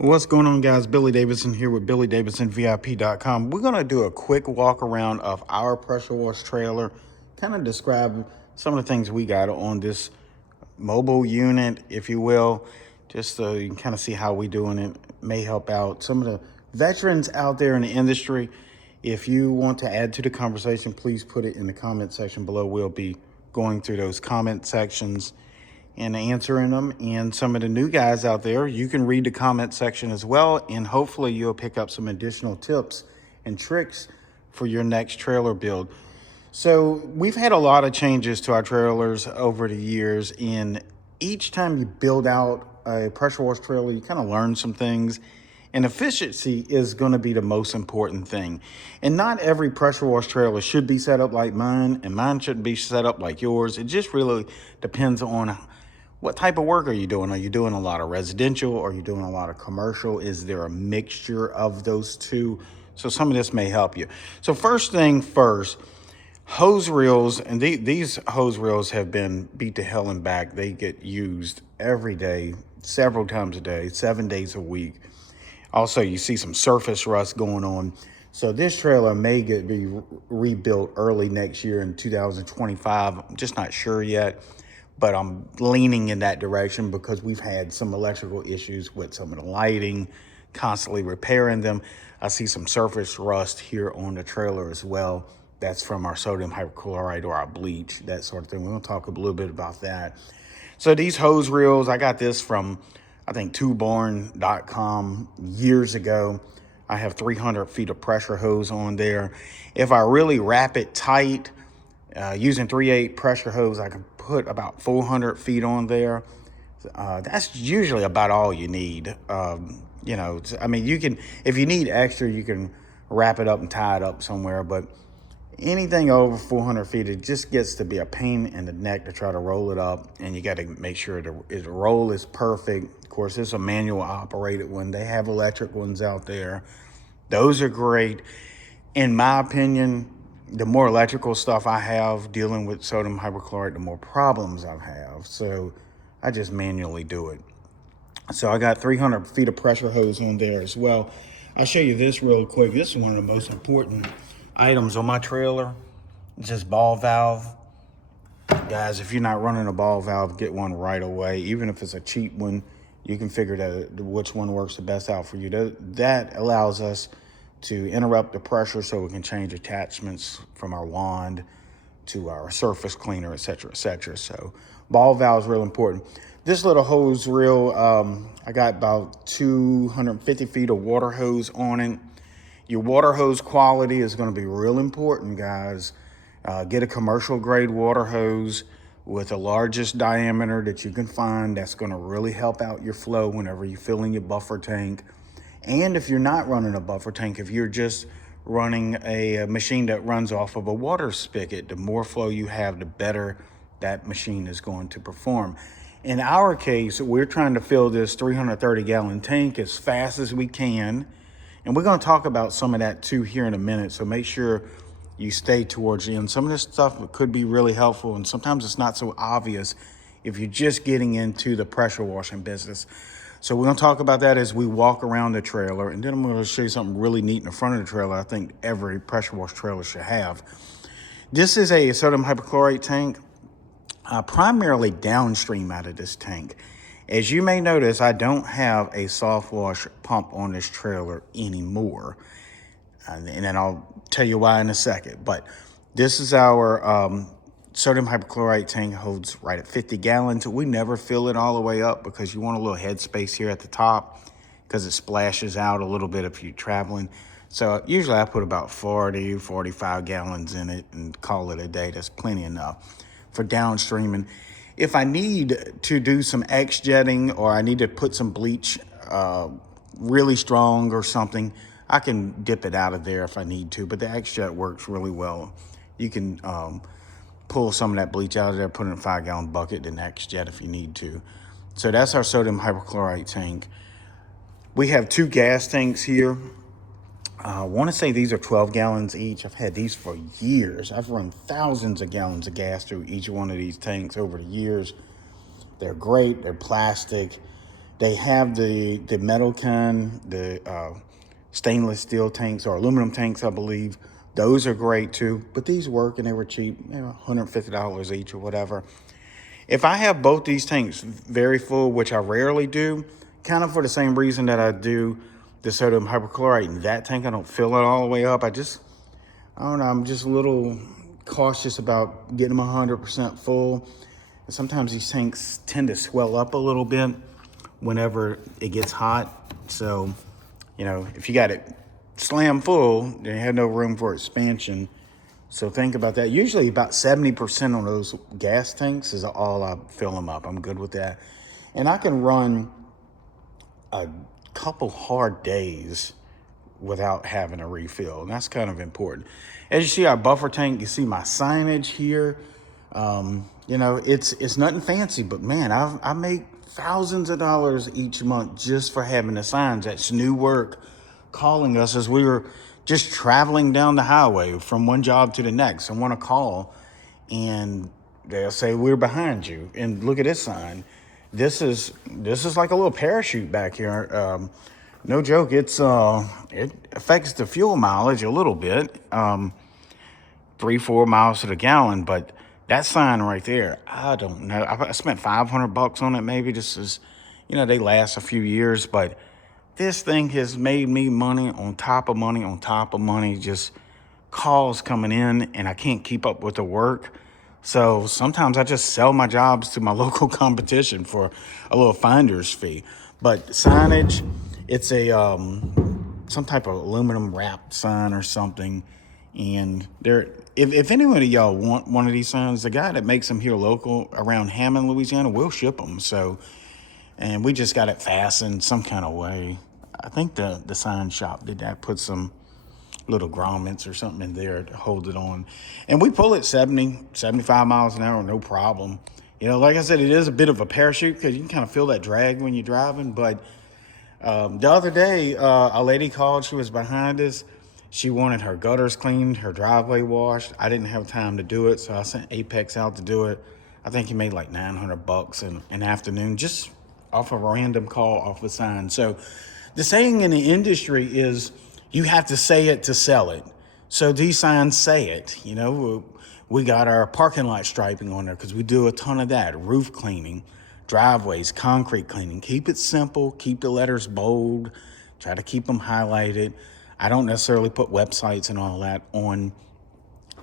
What's going on, guys? Billy Davidson here with BillyDavidsonVIP.com. We're going to do a quick walk around of our pressure wash trailer, kind of describe some of the things we got on this mobile unit, if you will, just so you can kind of see how we doing it. May help out some of the veterans out there in the industry. If you want to add to the conversation, please put it in the comment section below. We'll be going through those comment sections and answering them. And some of the new guys out there, you can read the comment section as well, and hopefully you'll pick up some additional tips and tricks for your next trailer build. So we've had a lot of changes to our trailers over the years, and each time you build out a pressure wash trailer, you kind of learn some things, and efficiency is going to be the most important thing. And not every pressure wash trailer should be set up like mine, and mine shouldn't be set up like yours. It just really depends on what type of work are you doing? Are you doing a lot of residential? Are you doing a lot of commercial? Is there a mixture of those two? So some of this may help you. So first thing first, hose reels, and these hose reels have been beat to hell and back. They get used every day, several times a day, 7 days a week. Also, you see some surface rust going on. So this trailer may be rebuilt early next year in 2025. I'm just not sure yet, but I'm leaning in that direction because we've had some electrical issues with some of the lighting, constantly repairing them. I see some surface rust here on the trailer as well. That's from our sodium hypochlorite or our bleach, that sort of thing. We're gonna talk a little bit about that. So these hose reels, I got this from, I think, tubebarn.com years ago. I have 300 feet of pressure hose on there. If I really wrap it tight, using 3/8 pressure hose, I can put about 400 feet on there. That's usually about all you need. You know, I mean, you can, if you need extra, you can wrap it up and tie it up somewhere, but anything over 400 feet, it just gets to be a pain in the neck to try to roll it up, and you got to make sure the roll is perfect. Of course, it's a manual operated one. They have electric ones out there. Those are great. In my opinion, the more electrical stuff I have dealing with sodium hypochlorite, the more problems I have. So I just manually do it. So I got 300 feet of pressure hose on there as well. I'll show you this real quick. This is one of the most important items on my trailer. It's this ball valve. Guys, if you're not running a ball valve, get one right away. Even if it's a cheap one, you can figure that which one works the best out for you. That allows us to interrupt the pressure so we can change attachments from our wand to our surface cleaner, et cetera, et cetera. So ball valve is real important. This little hose reel, I got about 250 feet of water hose on it. Your water hose quality is going to be real important, guys. Get a commercial grade water hose with the largest diameter that you can find. That's going to really help out your flow whenever you're filling your buffer tank. And if you're not running a buffer tank, if you're just running a machine that runs off of a water spigot, the more flow you have, the better that machine is going to perform. In our case, we're trying to fill this 330-gallon tank as fast as we can. And we're going to talk about some of that too here in a minute. So make sure you stay towards the end. Some of this stuff could be really helpful, and sometimes it's not so obvious if you're just getting into the pressure washing business. So we're going to talk about that as we walk around the trailer, and then I'm going to show you something really neat in the front of the trailer I think every pressure wash trailer should have. This is a sodium hypochlorite tank, primarily downstream out of this tank. As you may notice, I don't have a soft wash pump on this trailer anymore. And then I'll tell you why in a second. But this is our sodium hypochlorite tank, holds right at 50 gallons. We never fill it all the way up because you want a little head space here at the top because it splashes out a little bit if you're traveling. So usually I put about 40, 45 gallons in it and call it a day. That's plenty enough for downstreaming. If I need to do some X-jetting or I need to put some bleach really strong or something, I can dip it out of there if I need to, but the X-jet works really well. You can pull some of that bleach out of there, put it in a 5-gallon bucket, then X-jet if you need to. So that's our sodium hypochlorite tank. We have 2 gas tanks here. I want to say these are 12 gallons each. I've had these for years. I've run thousands of gallons of gas through each one of these tanks over the years. They're great. They're plastic. They have the metal kind, the stainless steel tanks or aluminum tanks, I believe. Those are great too, but these work and they were cheap, $150 each or whatever. If I have both these tanks very full, which I rarely do, kind of for the same reason that I do the sodium hypochlorite in that tank, I don't fill it all the way up. I don't know, I'm just a little cautious about getting them 100% full. And sometimes these tanks tend to swell up a little bit whenever it gets hot. So, if you got it slam full, then you have no room for expansion. So think about that. Usually about 70% on those gas tanks is all I fill them up. I'm good with that. And I can run a couple hard days without having a refill. And that's kind of important. As you see our buffer tank, you see my signage here. It's nothing fancy, but man, I make thousands of dollars each month just for having the signs. That's New Work calling us as we were just traveling down the highway from one job to the next. I want to call and they'll say, we're behind you. And look at this sign. This is like a little parachute back here. No joke. It affects the fuel mileage a little bit, 3-4 miles to the gallon. But that sign right there, I don't know. I spent $500 on it, maybe. This is, they last a few years, but this thing has made me money on top of money on top of money, just calls coming in, and I can't keep up with the work. So sometimes I just sell my jobs to my local competition for a little finder's fee. But signage, it's a some type of aluminum wrapped sign or something. And if anyone of y'all want one of these signs, the guy that makes them here local around Hammond, Louisiana, will ship them. So, and we just got it fastened some kind of way. I think the sign shop did that, put some little grommets or something in there to hold it on. And we pull it 70, 75 miles an hour, no problem. Like I said, it is a bit of a parachute because you can kind of feel that drag when you're driving. But the other day, a lady called. She was behind us. She wanted her gutters cleaned, her driveway washed. I didn't have time to do it, so I sent Apex out to do it. I think he made like $900 in an afternoon just off a random call off a sign. So the saying in the industry is you have to say it to sell it. So these signs say it. We got our parking lot striping on there because we do a ton of that. Roof cleaning, driveways, concrete cleaning. Keep it simple. Keep the letters bold. Try to keep them highlighted. I don't necessarily put websites and all that on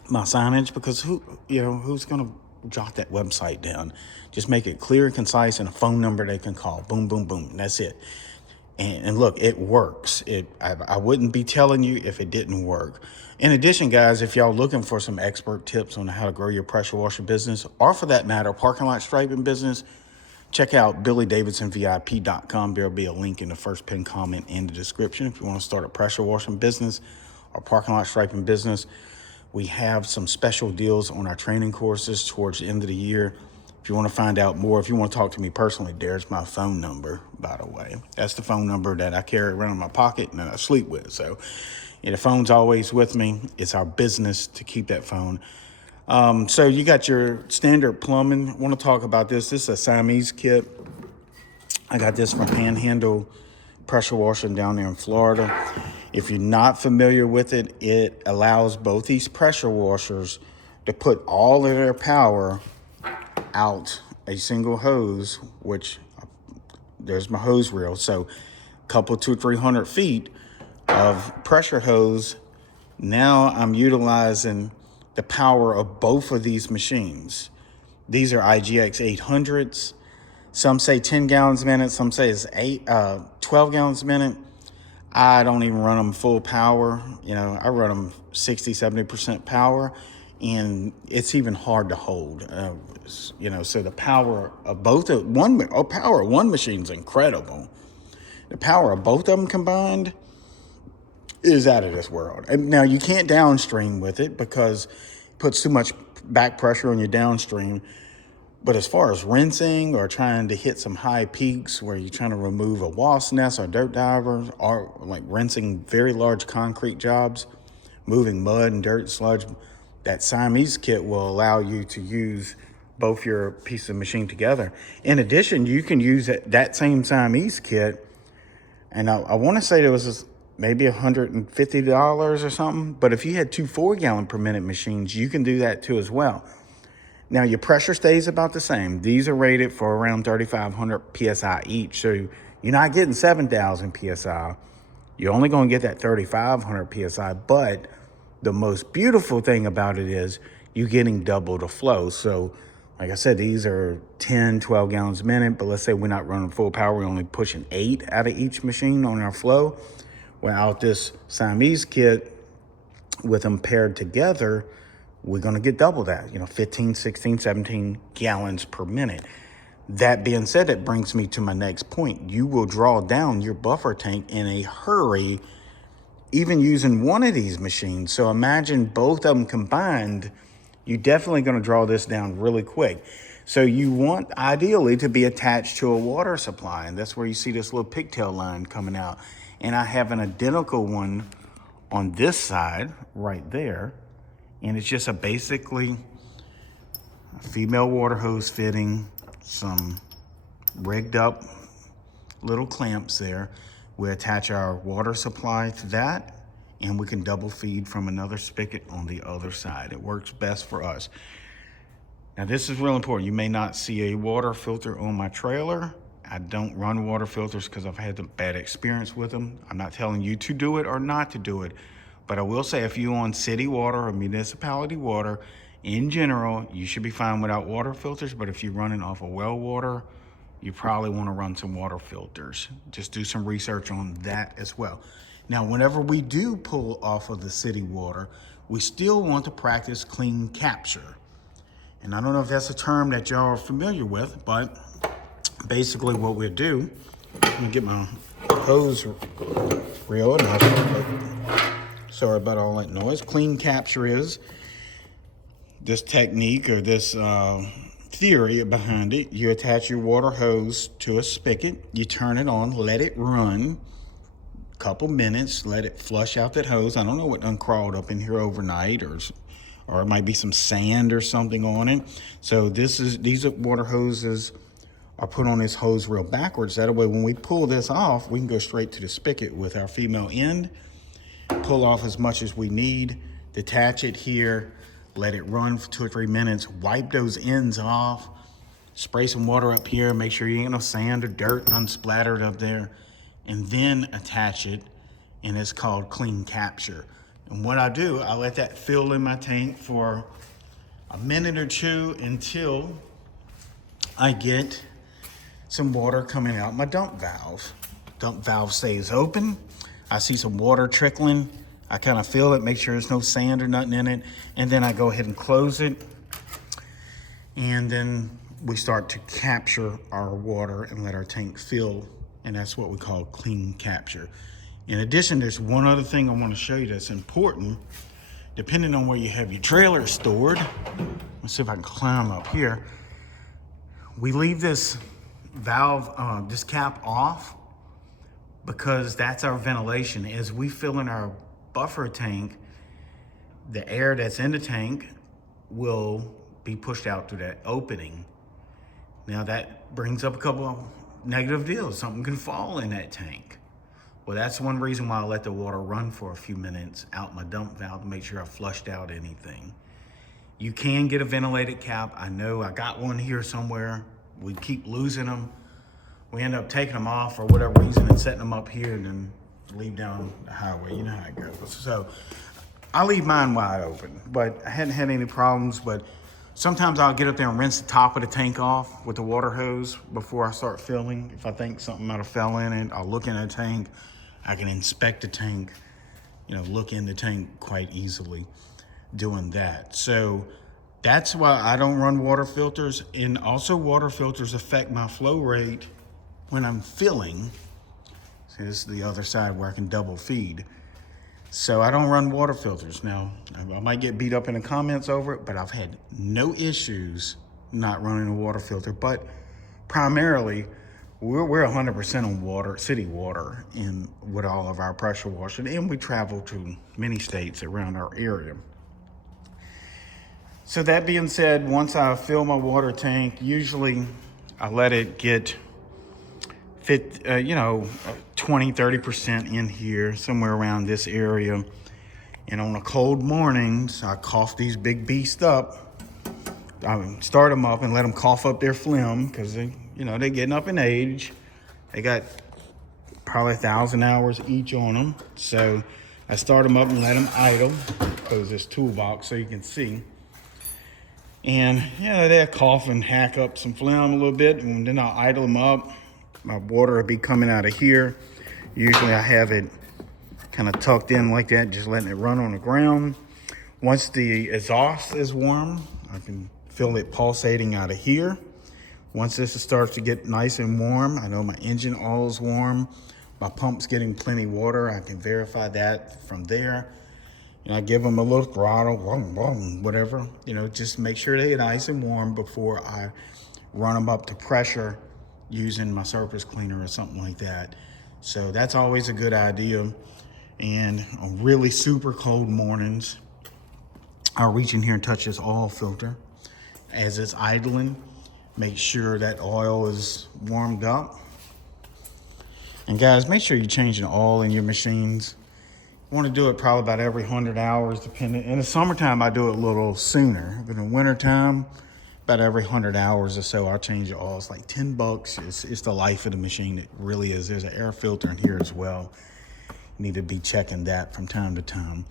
my signage because who's going to jot that website down? Just make it clear and concise and a phone number they can call. Boom, boom, boom. That's it. And look, it works. I wouldn't be telling you if it didn't work. In addition, guys, if y'all looking for some expert tips on how to grow your pressure washer business, or for that matter, parking lot striping business, check out BillyDavidsonVIP.com. There'll be a link in the first pinned comment in the description if you want to start a pressure washing business or parking lot striping business. We have some special deals on our training courses towards the end of the year. If you want to find out more, if you want to talk to me personally, there's my phone number, by the way. That's the phone number that I carry around in my pocket and that I sleep with. So the phone's always with me. It's our business to keep that phone. So you got your standard plumbing. I want to talk about this. This is a Siamese kit. I got this from Panhandle Pressure Washing down there in Florida. If you're not familiar with it, it allows both these pressure washers to put all of their power out a single hose, which there's my hose reel. So a couple 200-300 feet of pressure hose. Now I'm utilizing the power of both of these machines. These are IGX 800s. Some say 10 gallons a minute. Some say it's 12 gallons a minute. I don't even run them full power. I run them 60, 70% power. And it's even hard to hold, so the power of power of one machine is incredible. The power of both of them combined is out of this world. And now you can't downstream with it because it puts too much back pressure on your downstream. But as far as rinsing or trying to hit some high peaks where you're trying to remove a wasp nest or dirt divers, or like rinsing very large concrete jobs, moving mud and dirt, sludge, that Siamese kit will allow you to use both your pieces of machine together. In addition, you can use that same Siamese kit, and I want to say there was maybe $150 or something, but if you had two 4-gallon per minute machines, you can do that too as well. Now your pressure stays about the same. These are rated for around 3,500 PSI each, so you're not getting 7,000 PSI. You're only going to get that 3,500 PSI, but the most beautiful thing about it is you're getting double the flow. So like I said, these are 10, 12 gallons a minute, but let's say we're not running full power. We're only pushing 8 out of each machine on our flow. Without this Siamese kit, with them paired together, we're going to get double that, 15, 16, 17 gallons per minute. That being said, it brings me to my next point. You will draw down your buffer tank in a hurry, even using one of these machines. So imagine both of them combined, you're definitely going to draw this down really quick. So you want ideally to be attached to a water supply, and that's where you see this little pigtail line coming out. And I have an identical one on this side right there, and it's just basically a female water hose fitting, some rigged up little clamps there. We attach our water supply to that, and we can double feed from another spigot on the other side. It works best for us. Now this is real important. You may not see a water filter on my trailer. I don't run water filters because I've had a bad experience with them. I'm not telling you to do it or not to do it, but I will say if you're on city water or municipality water, in general, you should be fine without water filters, but if you're running off of well water, you probably want to run some water filters. Just do some research on that as well. Now, whenever we do pull off of the city water, we still want to practice clean capture. And I don't know if that's a term that y'all are familiar with, but basically what we'll do, let me get my hose real enough. Sorry about all that noise. Clean capture is this technique or this theory behind it. You attach your water hose to a spigot, you turn it on, let it run a couple minutes, let it flush out that hose. I don't know what done crawled up in here overnight, or it might be some sand or something on it. So these water hoses are put on this hose real backwards. That way when we pull this off, we can go straight to the spigot with our female end, pull off as much as we need, detach it here, let it run for 2 or 3 minutes, wipe those ends off, spray some water up here, make sure you ain't no sand or dirt unsplattered up there, and then attach it, and it's called clean capture. And what I do, I let that fill in my tank for a minute or two until I get some water coming out my dump valve. Dump valve stays open. I see some water trickling. I kind of feel it, make sure there's no sand or nothing in it. And then I go ahead and close it. And then we start to capture our water and let our tank fill. And that's what we call clean capture. In addition, there's one other thing I want to show you that's important. Depending on where you have your trailer stored, let's see if I can climb up here. We leave this valve, this cap off, because that's our ventilation. As we fill in our buffer tank, the air that's in the tank will be pushed out through that opening. Now that brings up a couple of negative deals. Something can fall in that tank. Well, that's one reason why I let the water run for a few minutes out my dump valve to make sure I flushed out anything. You can get a ventilated cap. I know I got one here somewhere. We keep losing them. We end up taking them off for whatever reason and setting them up here and then leave down the highway. You know how it goes. So I leave mine wide open, but I hadn't had any problems. But sometimes I'll get up there and rinse the top of the tank off with the water hose before I start filling. If I think something might have fell in it, I'll look in the tank. I can inspect the tank, look in the tank quite easily doing that. So that's why I don't run water filters. And also water filters affect my flow rate when I'm filling. See, this is the other side where I can double feed. So I don't run water filters. Now, I might get beat up in the comments over it, but I've had no issues not running a water filter. But primarily, we're 100% on water, city water, with all of our pressure washing, and we travel to many states around our area. So that being said, once I fill my water tank, usually I let it get 20, 30% in here, somewhere around this area. And on the cold mornings, I cough these big beasts up. I start them up and let them cough up their phlegm because they're getting up in age. They got probably 1,000 hours each on them. So I start them up and let them idle. Close this toolbox so you can see. And they'll cough and hack up some phlegm a little bit, and then I'll idle them up. My water will be coming out of here. Usually I have it kind of tucked in like that, just letting it run on the ground. Once the exhaust is warm, I can feel it pulsating out of here. Once this starts to get nice and warm, I know my engine oil is warm. My pump's getting plenty of water. I can verify that from there. And I give them a little throttle, whatever. Just make sure they get nice and warm before I run them up to pressure using my surface cleaner or something like that. So that's always a good idea. And on really super cold mornings, I'll reach in here and touch this oil filter. As it's idling, make sure that oil is warmed up. And guys, make sure you change the oil in your machines. You want to do it probably about every 100 hours, depending. In the summertime, I do it a little sooner. But in the wintertime, about every 100 hours or so, I'll change the oil. It's like $10. It's the life of the machine. It really is. There's an air filter in here as well. You need to be checking that from time to time.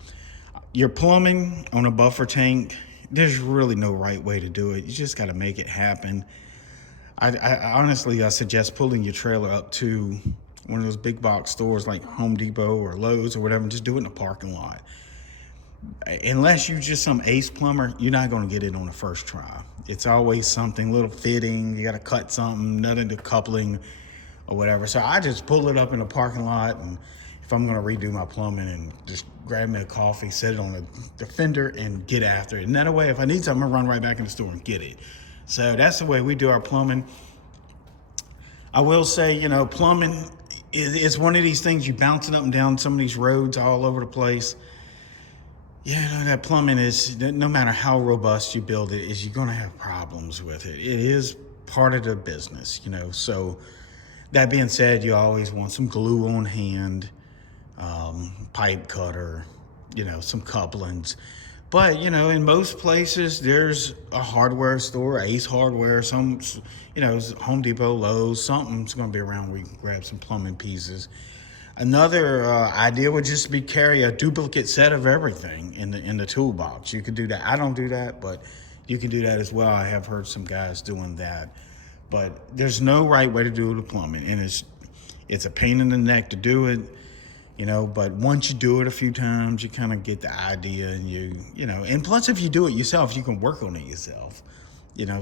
Your plumbing on a buffer tank, there's really no right way to do it. You just got to make it happen. I honestly, I suggest pulling your trailer up to one of those big box stores like Home Depot or Lowe's or whatever, and just do it in the parking lot. Unless you're just some ace plumber, you're not going to get it on the first try. It's always something, little fitting, you got to cut something, nut into coupling or whatever. So I just pull it up in the parking lot, and if I'm going to redo my plumbing, and just grab me a coffee, set it on the fender, and get after it. And that way, if I need something, I'll run right back in the store and get it. So that's the way we do our plumbing. I will say, plumbing is one of these things, you bouncing up and down some of these roads all over the place. That plumbing is, no matter how robust you build it, you're going to have problems with it. It is part of the business, So that being said, you always want some glue on hand, pipe cutter, some couplings. But, in most places, there's a hardware store, Ace Hardware, some, Home Depot, Lowe's, something's going to be around where you can grab some plumbing pieces. Another idea would just be carry a duplicate set of everything in the toolbox. You could do that. I don't do that, but you can do that as well. I have heard some guys doing that. But there's no right way to do the plumbing, and it's a pain in the neck to do it. But once you do it a few times, you kind of get the idea, and and plus if you do it yourself, you can work on it yourself,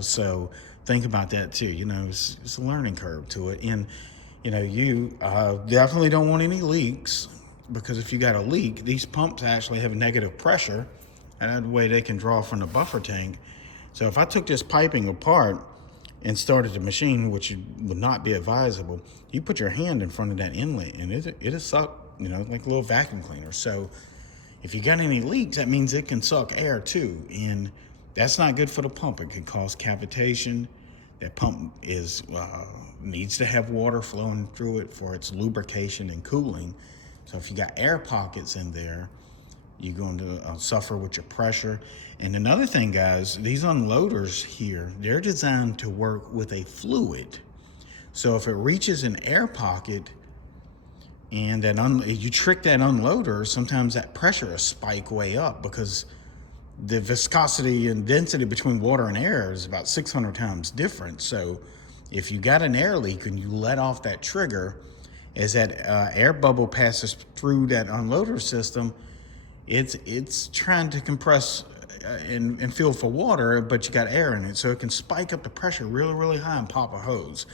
so think about that too. It's a learning curve to it. And, you definitely don't want any leaks, because if you got a leak, these pumps actually have negative pressure, and that way they can draw from the buffer tank. So if I took this piping apart and started the machine, which would not be advisable, you put your hand in front of that inlet and it'll suck, like a little vacuum cleaner. So if you got any leaks, that means it can suck air too. And that's not good for the pump. It could cause cavitation. That pump needs to have water flowing through it for its lubrication and cooling. So if you got air pockets in there, you're going to suffer with your pressure. And another thing, guys, these unloaders here, they're designed to work with a fluid. So if it reaches an air pocket and you trick that unloader, sometimes that pressure will spike way up, because the viscosity and density between water and air is about 600 times different. So if you got an air leak and you let off that trigger, as that air bubble passes through that unloader system, it's trying to compress and feel for water, but you got air in it, so it can spike up the pressure really, really high and pop a hose.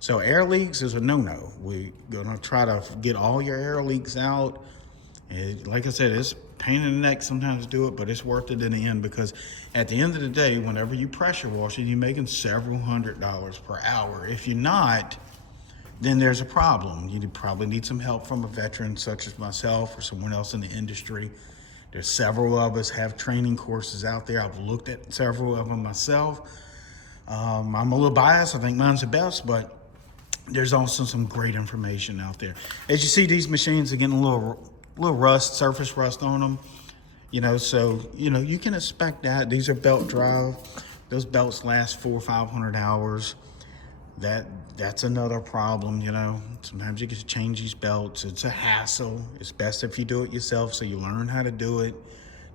So air leaks is a no-no. We're gonna try to get all your air leaks out. And like I said, it's a pain in the neck sometimes to do it, but it's worth it in the end, because at the end of the day, whenever you pressure wash it, you're making several $100s per hour. If you're not, then there's a problem. You probably need some help from a veteran such as myself or someone else in the industry. There's several of us have training courses out there. I've looked at several of them myself. I'm a little biased. I think mine's the best, but there's also some great information out there. As you see, these machines are getting a little rust, surface rust on them. So you can expect that. These are belt drive. Those belts last 400 or 500 hours. That's another problem. Sometimes you get to change these belts. It's a hassle. It's best if you do it yourself, so you learn how to do it.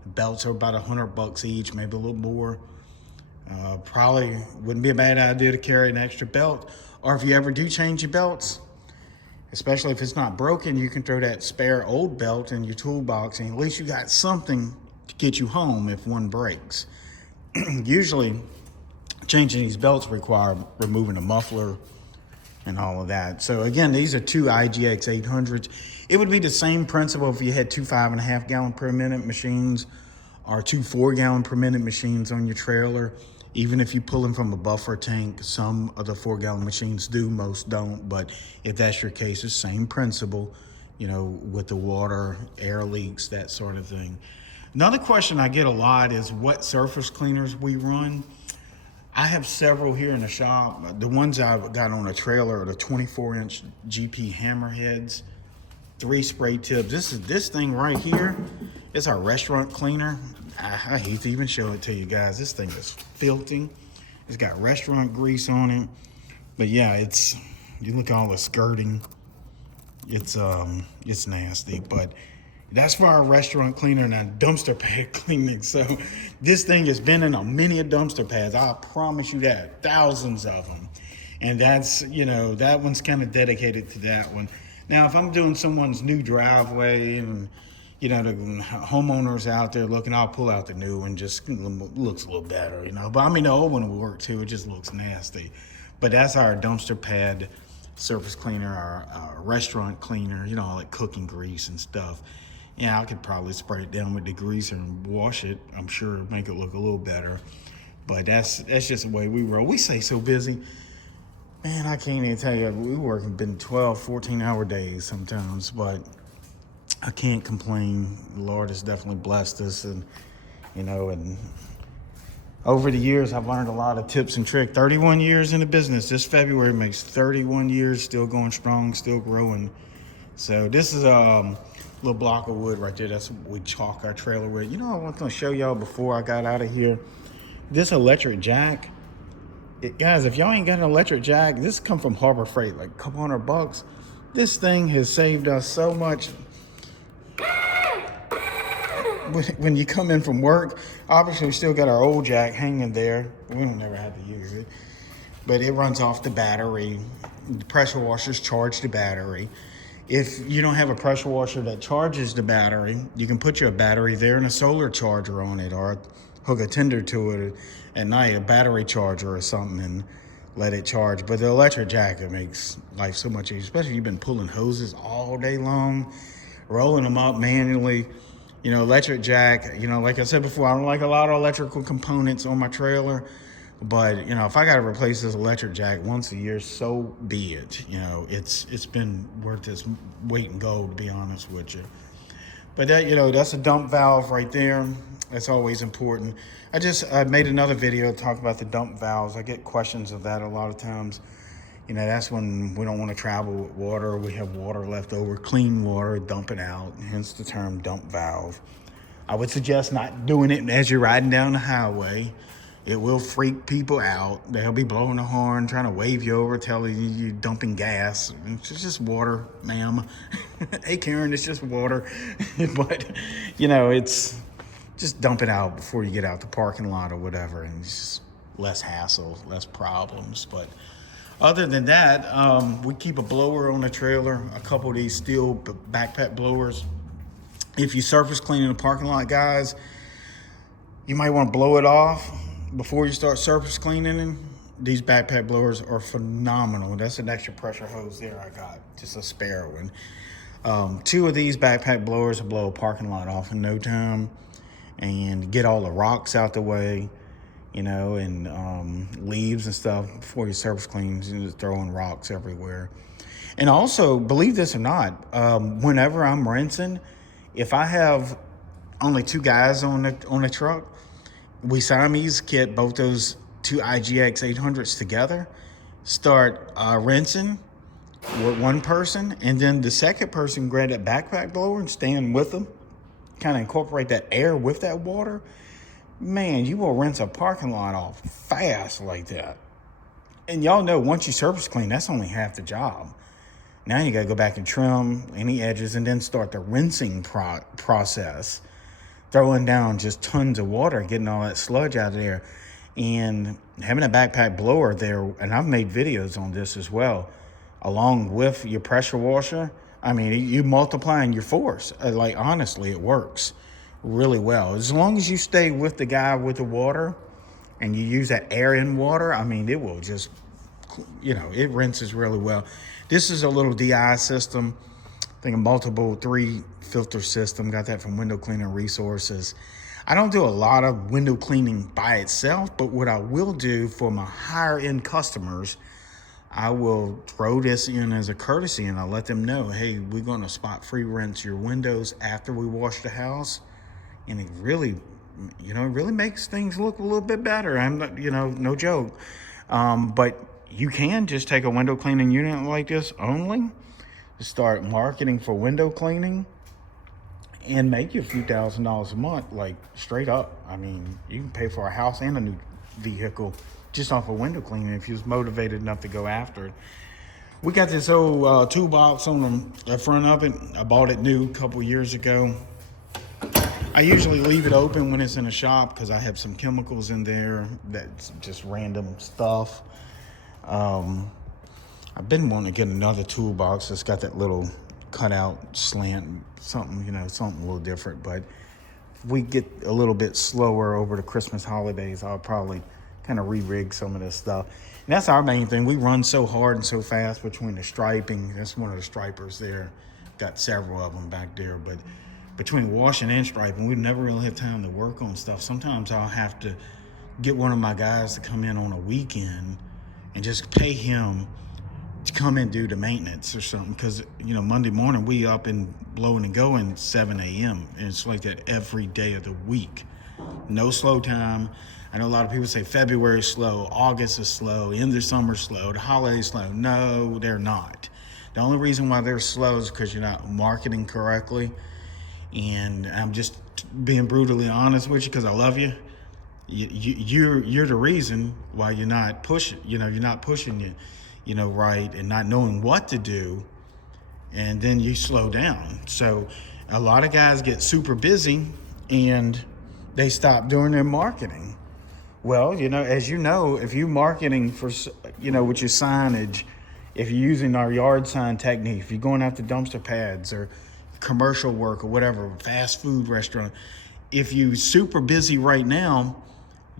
The belts are about $100 each, maybe a little more. Probably wouldn't be a bad idea to carry an extra belt. Or if you ever do change your belts, especially if it's not broken, you can throw that spare old belt in your toolbox, and at least you got something to get you home if one breaks. Usually, changing these belts require removing the muffler and all of that. So again, these are two IGX 800s. It would be the same principle if you had two 5.5 gallon per minute machines or two 4 gallon per minute machines on your trailer. Even if you pull them from a buffer tank, some of the 4 gallon machines do, most don't. But if that's your case, it's the same principle, with the water, air leaks, that sort of thing. Another question I get a lot is what surface cleaners we run. I have several here in the shop. The ones I've got on a trailer are the 24-inch GP hammerheads, 3 spray tips. This thing right here is our restaurant cleaner. I hate to even show it to you guys. This thing is filthy. It's got restaurant grease on it. But yeah, you look at all the skirting. It's nasty. But that's for our restaurant cleaner and dumpster pad cleaning. So this thing has been in many dumpster pads. I promise you that. Thousands of them. And that's, that one's kind of dedicated to that one. Now, if I'm doing someone's new driveway and, the homeowners out there looking, I'll pull out the new one, just looks a little better, But the old one will work too. It just looks nasty. But that's our dumpster pad surface cleaner, our restaurant cleaner, like cooking grease and stuff. Yeah, I could probably spray it down with degreaser and wash it. I'm sure it'd make it look a little better. But that's just the way we roll. We stay so busy. Man, I can't even tell you. We work been 12, 14-hour days sometimes, but I can't complain. The Lord has definitely blessed us, and over the years, I've learned a lot of tips and tricks. 31 years in the business. This February makes 31 years, still going strong, still growing. So this is a little block of wood right there. That's what we chalk our trailer with. I was going to show y'all before I got out of here. This electric jack. Guys, if y'all ain't got an electric jack, this come from Harbor Freight, like a couple $100. This thing has saved us so much. When you come in from work, obviously we still got our old jack hanging there. We don't never have to use it, but it runs off the battery. The pressure washers charge the battery. If you don't have a pressure washer that charges the battery, you can put your battery there and a solar charger on it, or hook a tender to it at night, a battery charger or something, and let it charge. But the electric jack, it makes life so much easier, especially if you've been pulling hoses all day long, rolling them up manually. Electric jack, like I said before, I don't like a lot of electrical components on my trailer. But, if I got to replace this electric jack once a year, so be it. It's been worth its weight in gold, to be honest with you. But that's a dump valve right there. That's always important. I made another video to talk about the dump valves. I get questions of that a lot of times. That's when we don't want to travel with water. We have water left over, clean water, dump it out, hence the term dump valve. I would suggest not doing it as you're riding down the highway. It will freak people out. They'll be blowing the horn, trying to wave you over, telling you you're dumping gas. It's just water, ma'am. Hey, Karen, it's just water. But, it's just dump it out before you get out the parking lot or whatever. And it's just less hassle, less problems. But other than that, we keep a blower on the trailer, a couple of these steel backpack blowers. If you surface clean in the parking lot, guys, you might want to blow it off before you start surface cleaning. These backpack blowers are phenomenal. That's an extra pressure hose there I got, just a spare one. 2 of these backpack blowers will blow a parking lot off in no time and get all the rocks out the way, and leaves and stuff before you surface clean. You're just throwing rocks everywhere. And also, believe this or not, whenever I'm rinsing, if I have only two guys on the truck. We Siamese kit both those two IGX 800s together, start rinsing with one person, and then the second person grab that backpack blower and stand with them, kind of incorporate that air with that water. Man, you will rinse a parking lot off fast like that. And y'all know once you surface clean, that's only half the job. Now you gotta go back and trim any edges and then start the rinsing process, throwing down just tons of water, getting all that sludge out of there. And having a backpack blower there, and I've made videos on this as well, along with your pressure washer. I mean, you multiplying your force. Like, honestly, it works really well. As long as you stay with the guy with the water and you use that air in water, I mean, it will just, it rinses really well. This is a little DI system. I think a multiple 3 filter system. Got that from Window Cleaner Resources. I don't do a lot of window cleaning by itself, but what I will do for my higher end customers, I will throw this in as a courtesy, and I'll let them know, hey, we're going to spot free rinse your windows after we wash the house. And it really, it really makes things look a little bit better. I'm not, no joke. But you can just take a window cleaning unit like this only, start marketing for window cleaning, and make you a few $1,000s a month, like straight up. I mean, you can pay for a house and a new vehicle just off of window cleaning if you was motivated enough to go after it. We got this old toolbox on the front of it. I bought it new a couple years ago. I usually leave it open when it's in a shop because I have some chemicals in there that's just random stuff. I've been wanting to get another toolbox that's got that little cutout slant, something, something a little different. But if we get a little bit slower over the Christmas holidays, I'll probably kind of re-rig some of this stuff. And that's our main thing. We run so hard and so fast between the striping. That's one of the stripers there. Got several of them back there. But between washing and striping, we never really have time to work on stuff. Sometimes I'll have to get one of my guys to come in on a weekend and just pay him to come and do the maintenance or something, because Monday morning we up and blowing and going 7 a.m. and it's like that every day of the week. No slow time. I know a lot of people say February is slow, August is slow, end of summer slow, the holidays slow. No, they're not. The only reason why they're slow is because you're not marketing correctly. And I'm just being brutally honest with you because I love you. You're the reason why you're not pushing. You're not pushing it, right, and not knowing what to do, and then you slow down. So a lot of guys get super busy and they stop doing their marketing. Well, as if you're marketing for, with your signage, if you're using our yard sign technique, if you're going after dumpster pads or commercial work or whatever, fast food restaurant, if you're super busy right now,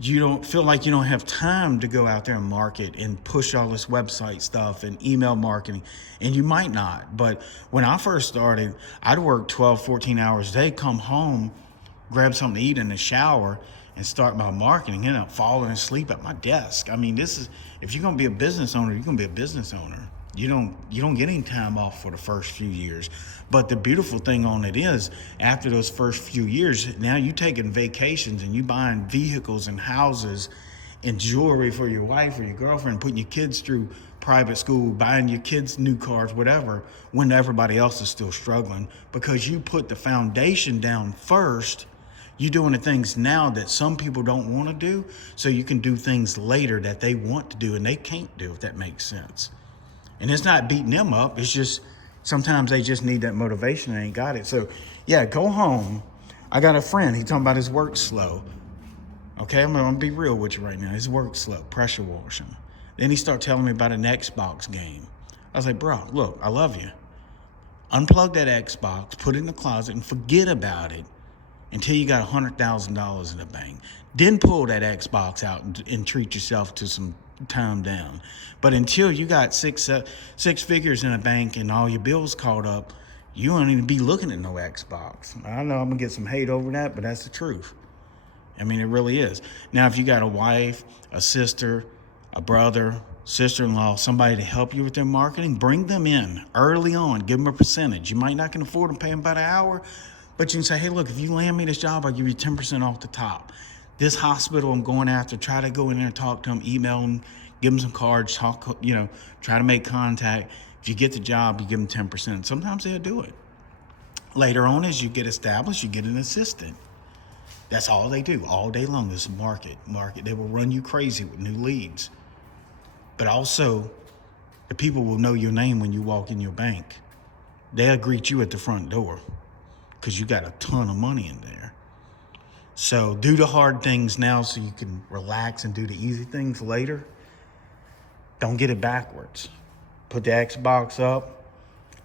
you don't feel like you don't have time to go out there and market and push all this website stuff and email marketing, and you might not. But when I first started, I'd work 12, 14 hours a day, come home, grab something to eat in the shower, and start my marketing, and I'm falling asleep at my desk. I mean, if you're gonna be a business owner, you're gonna be a business owner. You don't get any time off for the first few years. But the beautiful thing on it is, after those first few years, now you taking vacations and you buying vehicles and houses and jewelry for your wife or your girlfriend, putting your kids through private school, buying your kids new cars, whatever, when everybody else is still struggling, because you put the foundation down first. You're doing the things now that some people don't want to do, so you can do things later that they want to do and they can't do, if that makes sense. And it's not beating them up. It's just sometimes they just need that motivation and ain't got it. So, yeah, go home. I got a friend. He talking about his work slow. Okay, I'm going to be real with you right now. His work slow, pressure washing. Then he started telling me about an Xbox game. I was like, bro, look, I love you. Unplug that Xbox, put it in the closet, and forget about it until you got $100,000 in the bank. Then pull that Xbox out and treat yourself to some time down. But until you got six figures in a bank and all your bills caught up, you don't even be looking at no Xbox. I know I'm gonna get some hate over that, but that's the truth. I mean, it really is. Now, if you got a wife, a sister, a brother, sister-in-law, somebody to help you with their marketing, bring them in early on. Give them a percentage. You might not can afford to pay them by the hour, But you can say, hey, look, if you land me this job, I'll give you 10% off the top. This hospital I'm going after, try to go in there and talk to them, email them, give them some cards, talk, try to make contact. If you get the job, you give them 10%. Sometimes they'll do it. Later on, as you get established, you get an assistant. That's all they do all day long is market. They will run you crazy with new leads. But also, the people will know your name when you walk in your bank. They'll greet you at the front door because you got a ton of money in there. So do the hard things now so you can relax and do the easy things later. Don't get it backwards. Put the Xbox up,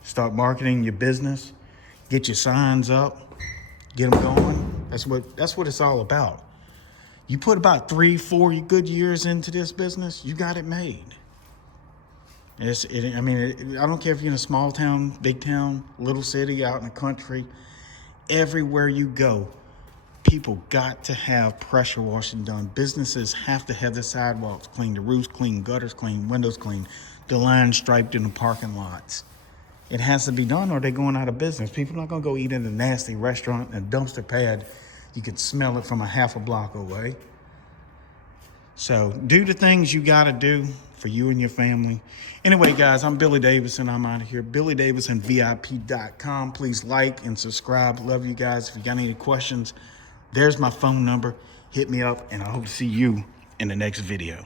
start marketing your business, get your signs up, get them going. That's what it's all about. You put about 3-4 good years into this business, you got it made. I don't care if you're in a small town, big town, little city, out in the country. Everywhere you go, people got to have pressure washing done. Businesses have to have the sidewalks clean, the roofs clean, gutters clean, windows clean, the lines striped in the parking lots. It has to be done or they're going out of business. People are not going to go eat in a nasty restaurant and a dumpster pad. You can smell it from a half a block away. So do the things you got to do for you and your family. Anyway, guys, I'm Billy Davison. I'm out of here. BillyDavisonVIP.com. Please like and subscribe. Love you guys. If you got any questions, there's my phone number. Hit me up, and I hope to see you in the next video.